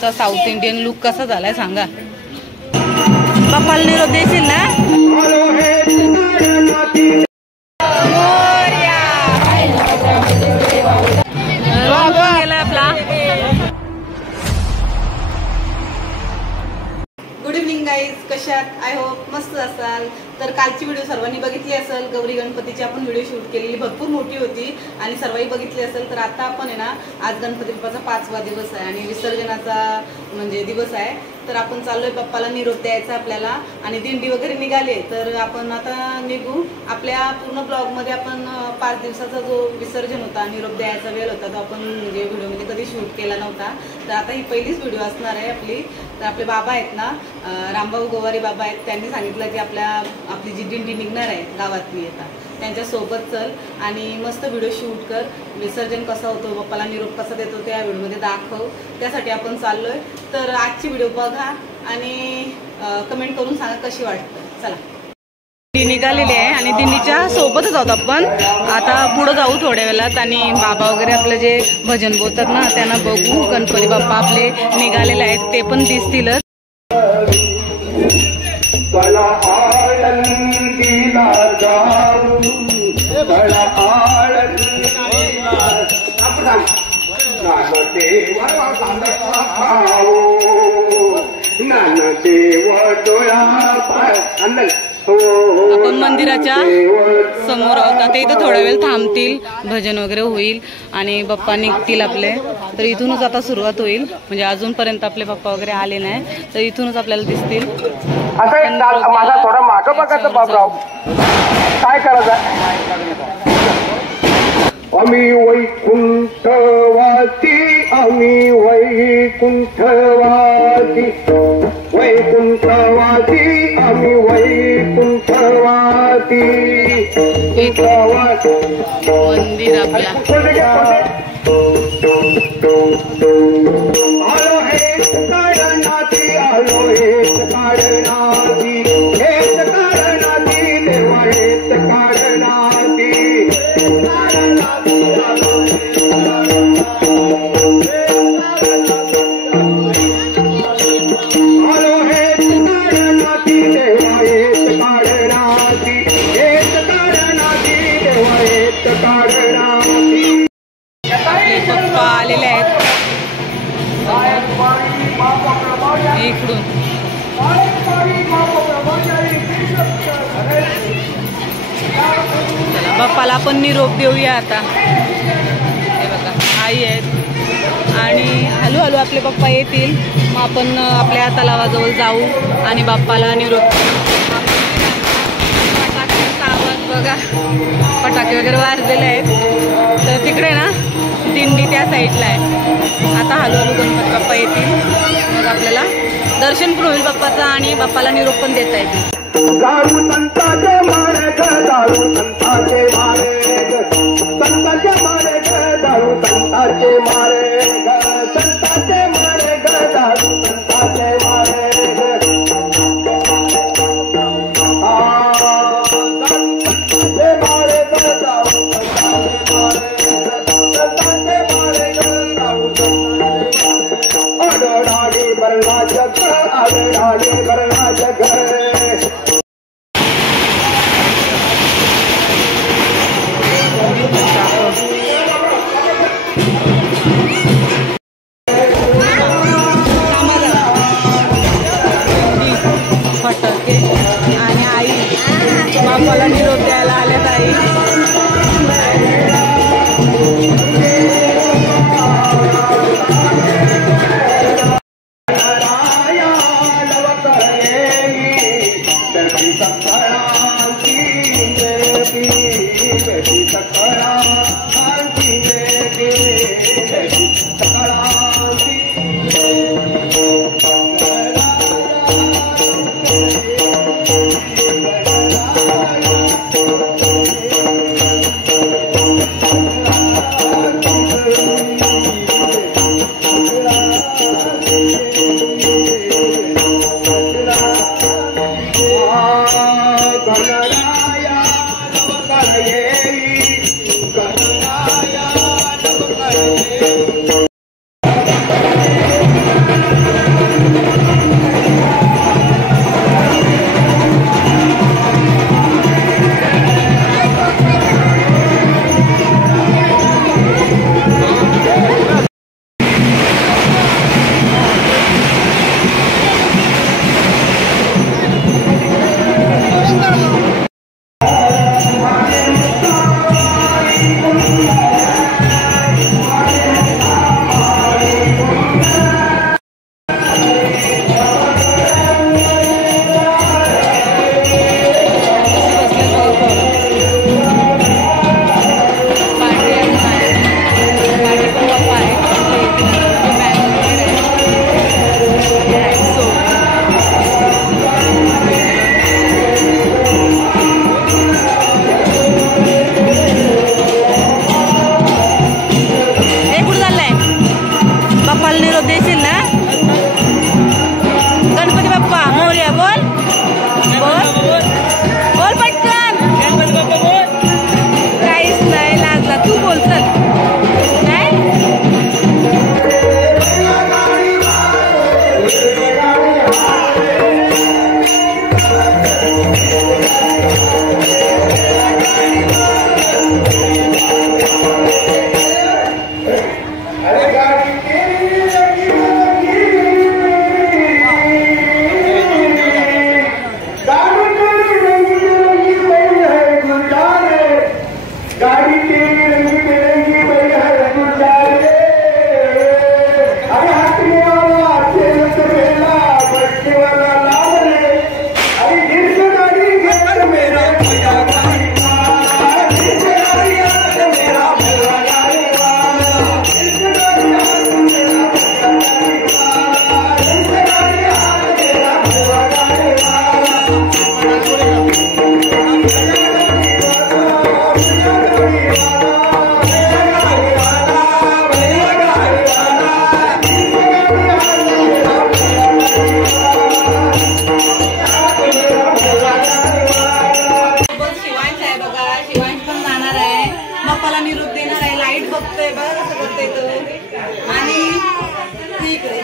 South Indian look कसा झालाय सांगा। बाप्पाला निरोप देशील ना? गेला आपला। गुड इव्हनिंग गाईज, कशात? आय होप मस्त असाल। तर कालची व्हिडिओ सर्वांनी बघितली असेल। गौरी गणपतीची आपण व्हिडिओ शूट केलेली भरपूर मोठी होती आणि सर्वांनी बघितली असेल। तर आता आपण आहे ना, आज गणपती बाप्पाचा 5वा दिवस आहे आणि विसर्जनाचा म्हणजे दिवस आहे। तर आपण चाललोय बाप्पाला निरोप द्यायचा आपल्याला आणि दिंडी वगैरे निघाले। तर आपण आता निघू। आपल्या पूर्ण ब्लॉगमध्ये आपण 5 दिवसाचा जो विसर्जन होता, निरोप द्यायचा वेळ होता, तो आपण म्हणजे व्हिडिओमध्ये कधी शूट केला नव्हता। तर आता ही पहिलीच व्हिडिओ असणार आहे आपली। तर आपले बाबा आहेत ना, रामभाऊ गोवारी बाबा आहेत, त्यांनी सांगितलं की आपली जी दिंडी निघणार आहे गावातली येतात त्यांच्यासोबत चल आणि मस्त व्हिडिओ शूट कर, विसर्जन कसं होतं, बाप्पाला निरोप कसा देतो त्या व्हिडिओमध्ये दाखव, त्यासाठी आपण चाललोय। तर आजची व्हिडिओ बघा आणि कमेंट करून सांगा कशी वाटतं। चला, दिंडी निघालेली आहे आणि दिंडीच्या सोबतच आहोत आपण। आता पुढे जाऊ थोड्या वेळात आणि बाबा वगैरे आपलं जे भजन बोलतात ना त्यांना बघू। गणपती बाप्पा आपले निघालेले आहेत, ते पण दिसतीलच। बड़ा आनंदीला जाऊ, बड़ा आनंदीला नानदेव खाओ, नानदेव डोळा आपण मंदिराच्या समोर आहोत। आता इथं थोडा वेळ थांबतील, भजन वगैरे होईल आणि बाप्पा निघतील आपले। तर इथूनच आता सुरुवात होईल, म्हणजे अजूनपर्यंत आपले बाप्पा वगैरे आले नाही, तर इथूनच आपल्याला दिसतील। माझा थोडा मागं बघायचं बाबराव, काय करायचं? आम्ही वैकुंठवासी, आम्ही वैकुंठवासी, वैकुंठवासी, आम्ही वैकुंठवासी। मंदिर आपल्या आलो हेच कारणाची, आलो हेच कारणाची, हेच कारणाची देवा, हेच कारणाची। आलो हेच कारणाची देवा, हेच कारणाची, हेच कारणाची देवा, हेच कारणाची। आपले पप्पा आलेले आहेत इकडून। बाप्पाला आपण निरोप देऊया आता। हे बघा, आई आहेत आणि हळूहळू आपले पप्पा येतील, मग आपण आपल्या तलावाजवळ जाऊ आणि बाप्पाला निरोप। फटाक्यांचा आवाज बघा, फटाके वगैरे वाजलेले आहेत। तर तिकडे ना दिंडी त्या साईडला आहे। आता हळूहळू गणपती बाप्पा येतील, मग आपल्याला दर्शन पण होईल बाप्पाचा आणि बाप्पाला निरोप पण देता येतील। दारू संताचे मारे ग, दारू संताचे मारे ग, संताचे मारे ग, दारू संताचे मारे ग, संताचे मारे ग, दारू संताचे मारे ग। संताचे मारे ग, दारू संताचे मारे ग, दारू संताचे आगडाडी भरणाचं घर, आगडाडी भरणाचं घर। फटाके आणि आई बाप्पाला निरोप द्यायला आल्यात। आई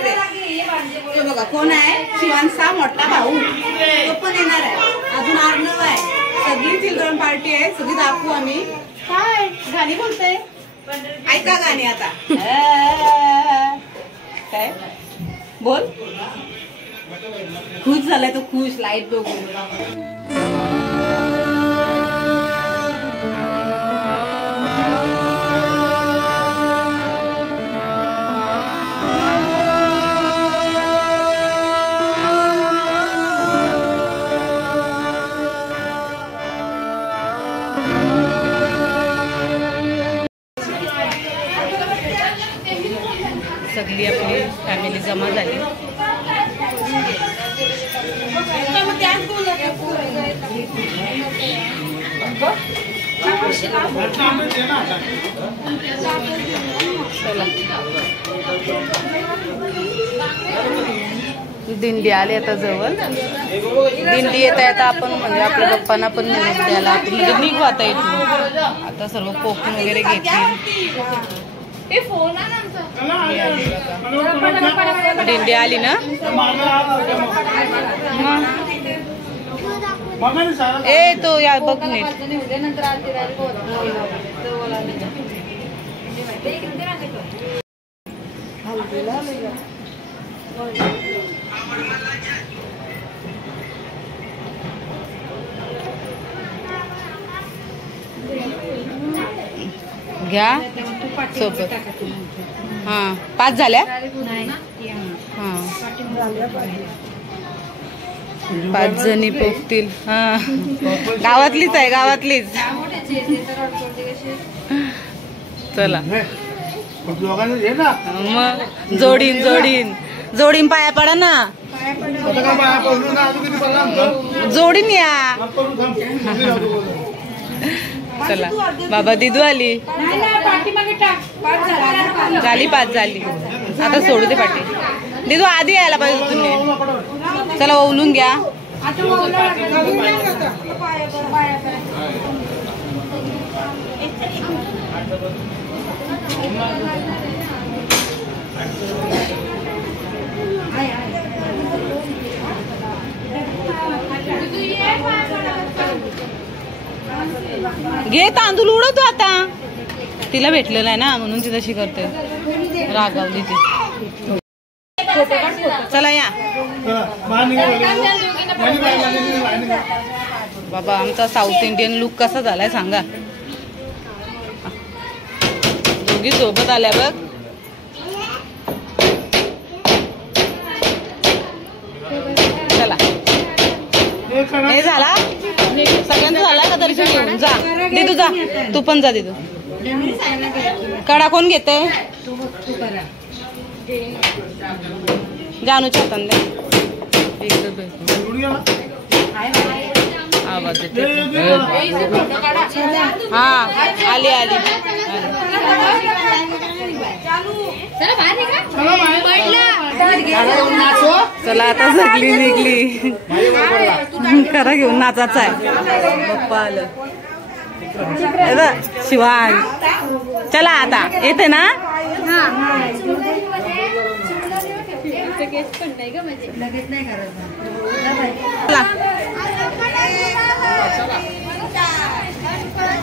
इकडे हे बघा कोण आहे, शिवांचा मोठा भाऊ तो पण येणार आहे, अजून अर्णव आहे, सगळी चिल्ड्रन पार्टी आहे, सगळी दाखवू आम्ही. काय गाणी बोलतोय, ऐका गाणी आता. काय बोल, खुश झालाय तो, खुश लाईट बघून. सगळी आपली फॅमिली जमा झाली. दिंडी आली आता जवळ, दिंडी येता येता आपण म्हणजे आपल्या बाप्पांना पण द्यायला म्हणजे निघू आता इथून. आता सर्व कोकण वगैरे घेतील. दिंडी आली ना, ए तो या बघ नीट. घ्या सोबत. हा 5 झाल्या, हा 5 जणी पोचतील. हा गावातलीच आहे, गावातलीच. चला मग जोडीन जोडीन जोडीन पाया पडा ना, जोडीन या. चला बाबा दिदू आली, झाली 5 झाली. आता सोडू दे पाठी. दिदू आधी यायला पाहिजे तुम्ही. चला ओवलून घ्या. घे तांदूळ उडवतो आता. तिला भेटलेला आहे ना म्हणून ती तशी करते, रागावली ती. चला या बाबा. आमचा साऊथ इंडियन लुक कसा झालाय सांगा. दोघी सोबत आल्या बघ. चला हे झाला, सगळ्यांचा झाला का दर्शन घेऊन जा. दिदू जा, तू पण जा. दिदू कडा कोण घेते, जानूच्या हातान द्या. आवाज येते. हा आली आली. चला आता सगळी निघली, खरं घेऊन नाचायचं आहे. पप्पा आलं शिवान. चला आता येते ना.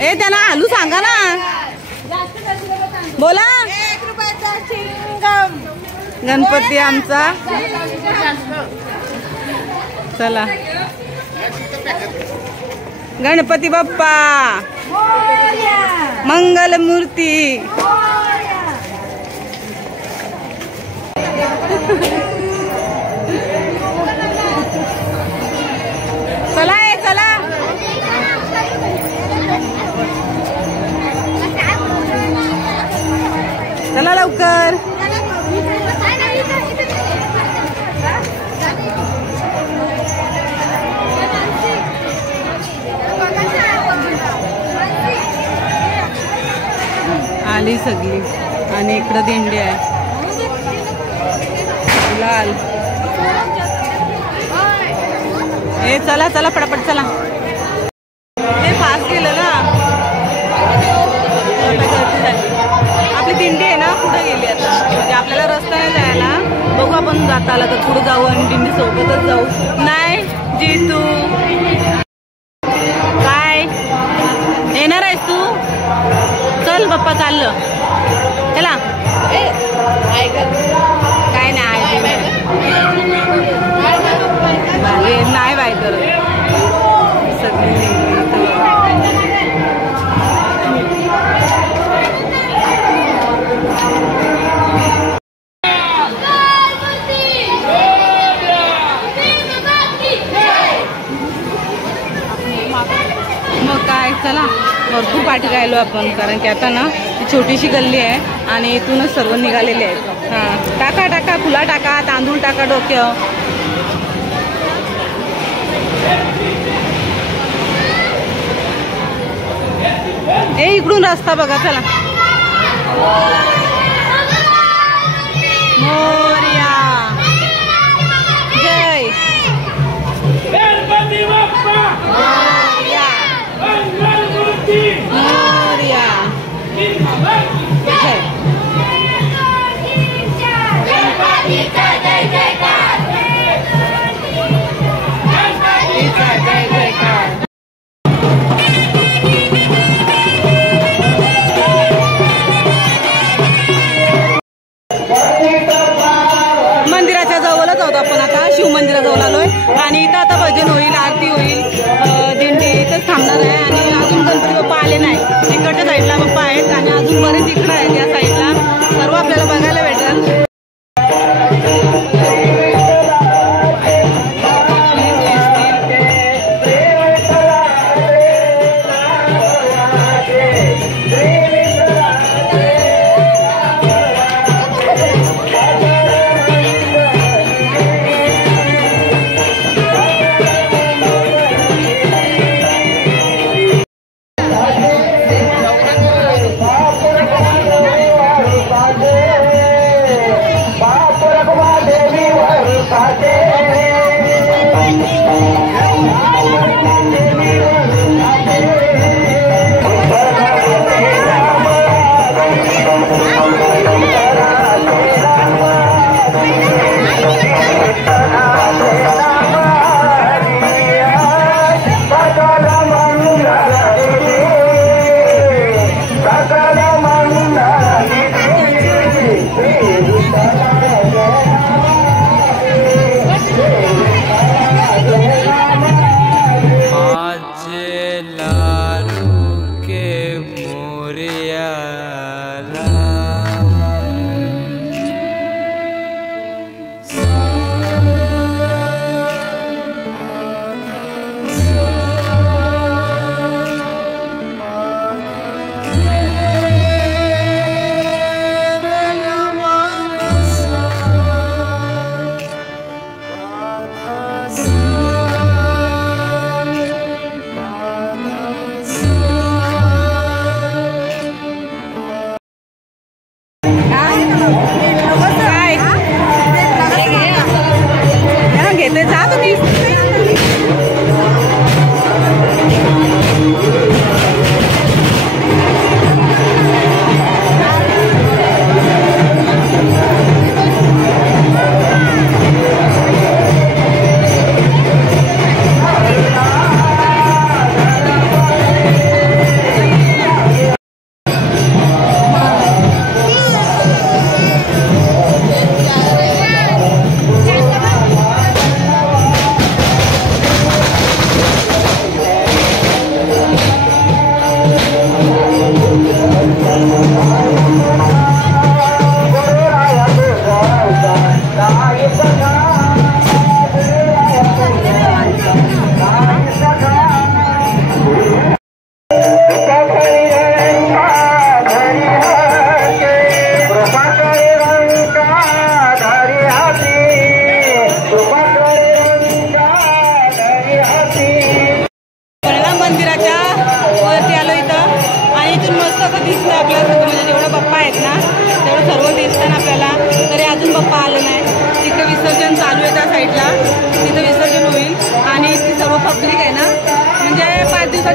ए त्यांना हलू सांगा ना, बोला. गणपती आमचा. चला गणपती बाप्पा मंगल मूर्ती. चला चला चला लवकर. आली सगळी आणि इकडं दिंडी आहे लाल. हे चला चला पटापट चला. हे फास्ट गेलं ना, आपली दिंडी आहे ना पुढे गेली आता, म्हणजे आपल्याला रस्ता नाही जायला. बघू आपण जाता आला तर पुढे जाऊ आणि दिंडी सोबतच जाऊ. नाही जितू काय येणार आहेस तू? चल बाप्पा चाललं चला. काय नाही नाही बाय करत सगळी. मग काय चला भरपूर पाठी राहिलो आपण, कारण की आता ना ती छोटीशी गल्ली आहे आणि इथूनच सर्व निघालेले आहेत. हां टाका टाका फुला टाका, तांदूळ टाका डोक्यावर. ए इकडून रस्ता बघा चला. मोरया जय गणपती बाप्पा मोरया मंगलमूर्ती मोरया जय गणपतीचा जय जयकार गणपतीचा जय जयकार. मंदिराच्या जवळच आहोत आपण आता, शिव मंदिराजवळ आलोय आणि इथं आता भजन होईल, आरती होईल, दिंडी इथंच थांबणार आहे. आणि अजून गणपती बाप्पा आले नाही, इकडच्या साईडला बाप्पा आहेत आणि अजून बरेच इकडं आहेत या साईडला, सर्व आपल्याला बघायला भेटेल.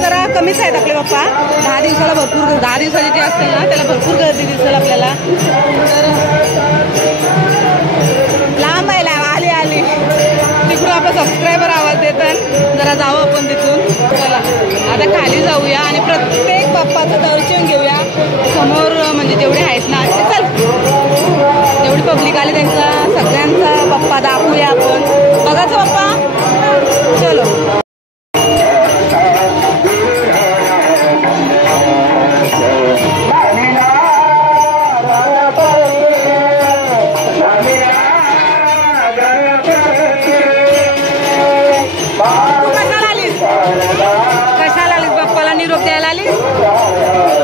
जरा कमीच आहेत आपले बाप्पा. 10 दिवसाला भरपूर 10 दिवसाची जे असतील ना त्याला भरपूर गर्दी दिसेल आपल्याला. तर लांब आपण तिथून. चला आता खाली जाऊया आणि प्रत्येक बाप्पाचं दर्शन घेऊया. समोर म्हणजे जेवढे आहेत ना ते चल जेवढी पब्लिक आली त्यांचा सगळ्यांचा बाप्पा दाखवूया आपण. बघायचं बाप्पा चलो. कशाला आलीस बाप्पाला निरोप द्यायला आलीस?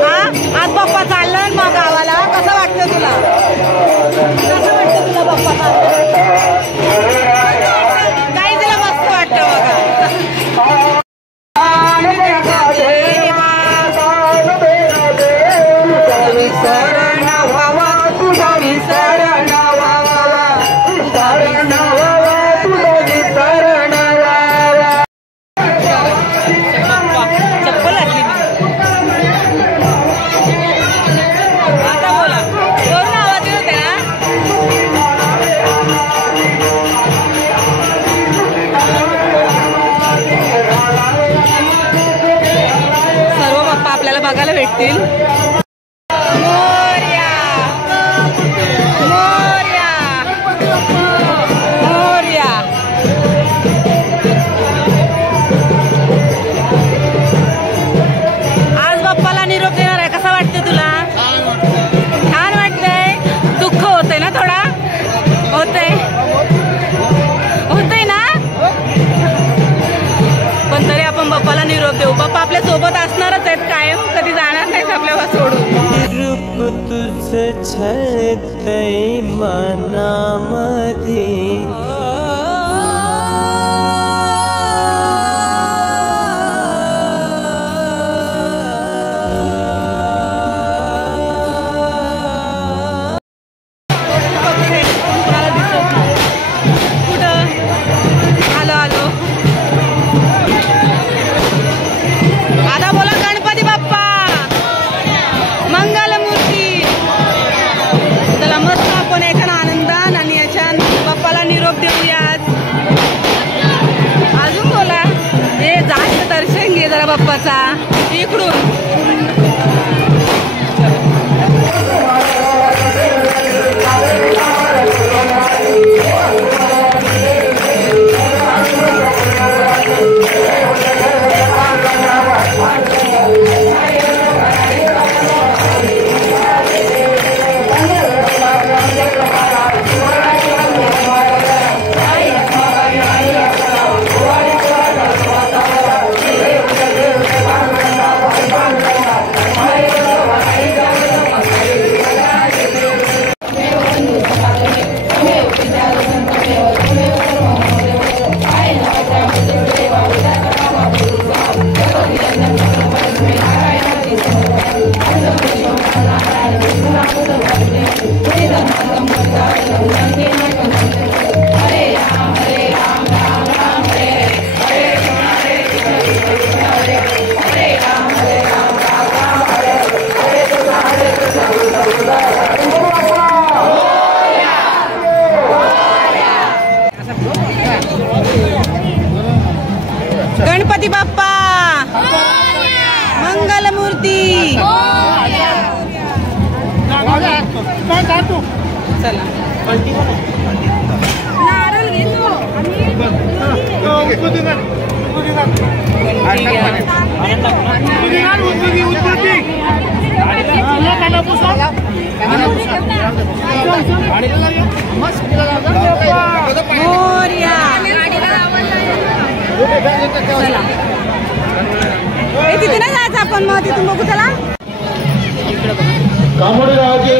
हा आज बाप्पा चाललं मग गावाला. कसं वाटतं तुला? कसं वाटतं तुला बाप्पा? काही तुला मस्त वाटतं बघा. बघायला भेटतील. मोरया मोरया मोरया. आज बाप्पाला निरोप देणार आहे. कसा वाटतंय तुला? छान वाटतंय. दुःख होतंय ना थोडा? होतंय ना पण तरी आपण बाप्पाला निरोप देऊ. बाप्पा आपल्या सोबत असणारच आहेत कायम. कधी जाणार नाहीत आपल्याला सोडून. रूप तुझं छळतंय मनामध्ये. बाप्पाचा इकडून गणपती बाप्पा मंगलमूर्ती. चला नारळ घेतो. तिथे नाही जायचं आपण. मग तिथून बघू. चला कामोडे गावाचे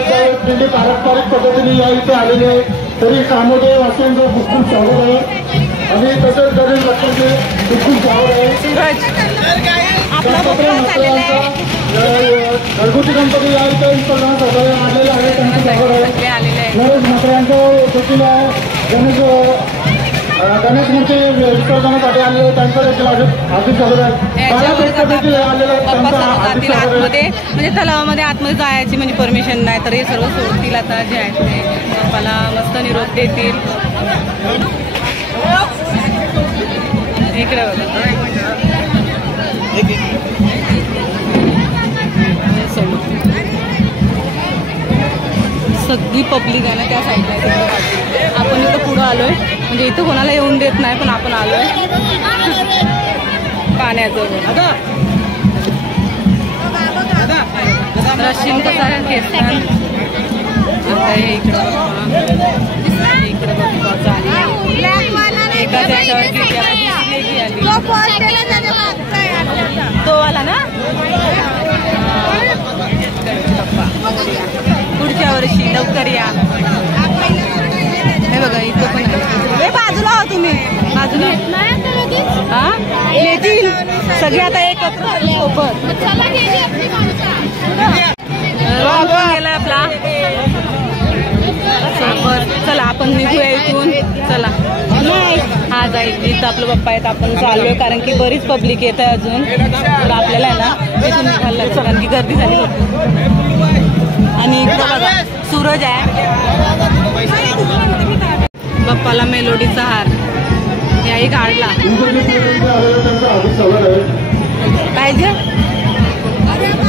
पिंडी पारंपरिक पद्धतीने या इथे आलेले तरी कामोडे वासिंद खूप स्वागत आहे आणि तसेच गरीब लोकांचे खूप स्वागत आहे. घरगुती गणपती या इथे आलेले आहे त्यांचं स्वागत आहे. गणेश मंत्र्यांचं देखील गणेश मूर्ती विसर्जनासाठी आलेले त्यांचं देखील हार्दिक स्वागत आहे. आतमध्ये म्हणजे तलावामध्ये आतमध्ये जायची म्हणजे परमिशन नाही तर हे सर्व सोडतील आता जे आहेत ते बाप्पाला मस्त निरोप देतील. इकडे बघा सगळी पब्लिक आहे ना त्या साईडला आहे. आपण इथं पुढं आलोय म्हणजे इथं कोणाला येऊन देत नाही पण आपण आलोय पाण्याचं. रशियन कसा कीर्तन आता हे इकडं एका त्याच्यावरती तो वाला ना पुढच्या वर्षी लवकर या. हे बघा इथं पण आहे. बाजूला हो तुम्ही बाजूला हा येतील सगळे आता एकत्र सोबत गेला आपला सोबत. चला आपण निघूया इथून. चला हा जाईल इथं आपलं पप्पा आहेत. आपण चाललोय कारण की बरीच पब्लिक येत आहे अजून. तर आपल्याला आहे ना इथून निघायला लागतं कारण की गर्दी झाली आणि इकडं बघा सूरज आहे. बाप्पाला मेलोडीचा हार याही काढला पाहिजे.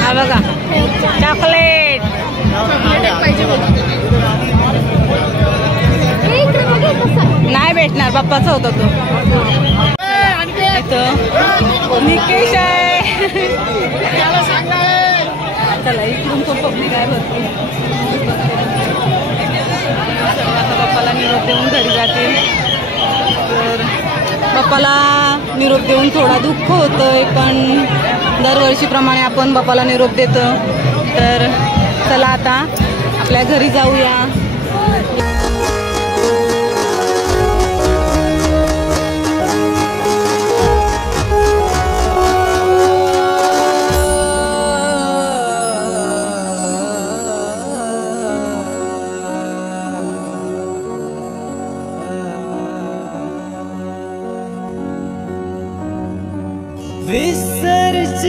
हा बघा चॉकलेट नाही भेटणार बाप्पाचा होता तो. इथं निकेश आहे. चला इकडून तो पब्लिक आहे भरपूर. आता बाप्पाला निरोप देऊन घरी जातील. तर बाप्पाला निरोप देऊन थोडा दुःख होतंय पण दरवर्षीप्रमाणे आपण बाप्पाला निरोप देतो. तर चला आता आपल्या घरी जाऊया.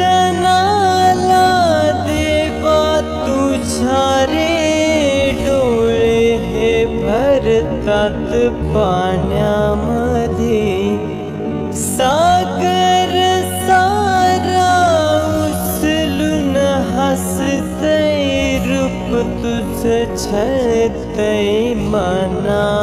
विसर्जनाला देवा तुझ्या रे डोळे हे भरतात पाण्यामध्ये. सागर सारा उचलून हसतय रूप तुझं छळतय मनामध्ये.